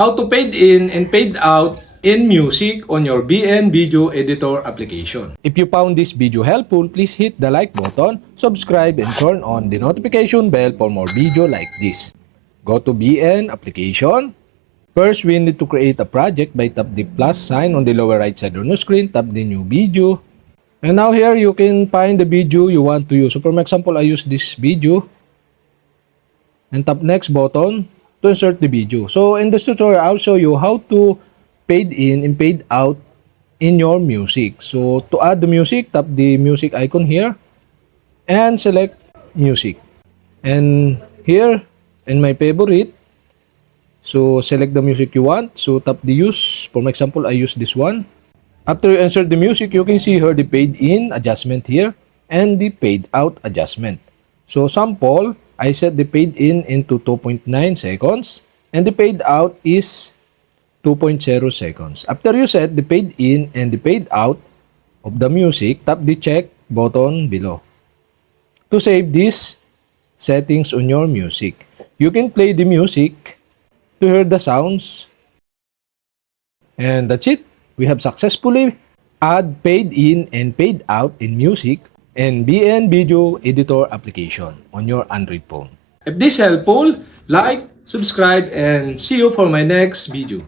How to fade in and fade out in music on your BN Video Editor application. If you found this video helpful, please hit the like button, subscribe, and turn on the notification bell for more video like this. Go to BN application. First, we need to create a project by tap the plus sign on the lower right side on your screen, tap the new video. And now here you can find the video you want to use. So for example, I use this video. And tap next button to insert the video. So in this tutorial, I'll show you how to fade in and fade out in your music. So to add the music, tap the music icon here and select music. And here in my favorite, so select the music you want. So tap the use. For example, I use this one. After you insert the music, you can see here the fade in adjustment here and the fade out adjustment. So sample, I set the fade in into 2.9 seconds and the fade out is 2.0 seconds. After you set the fade in and the fade out of the music, tap the check button below to save these settings on your music. You can play the music to hear the sounds. And that's it. We have successfully add fade in and fade out in music and BN Video Editor application on your Android phone. If this helpful, like, subscribe, and see you for my next video.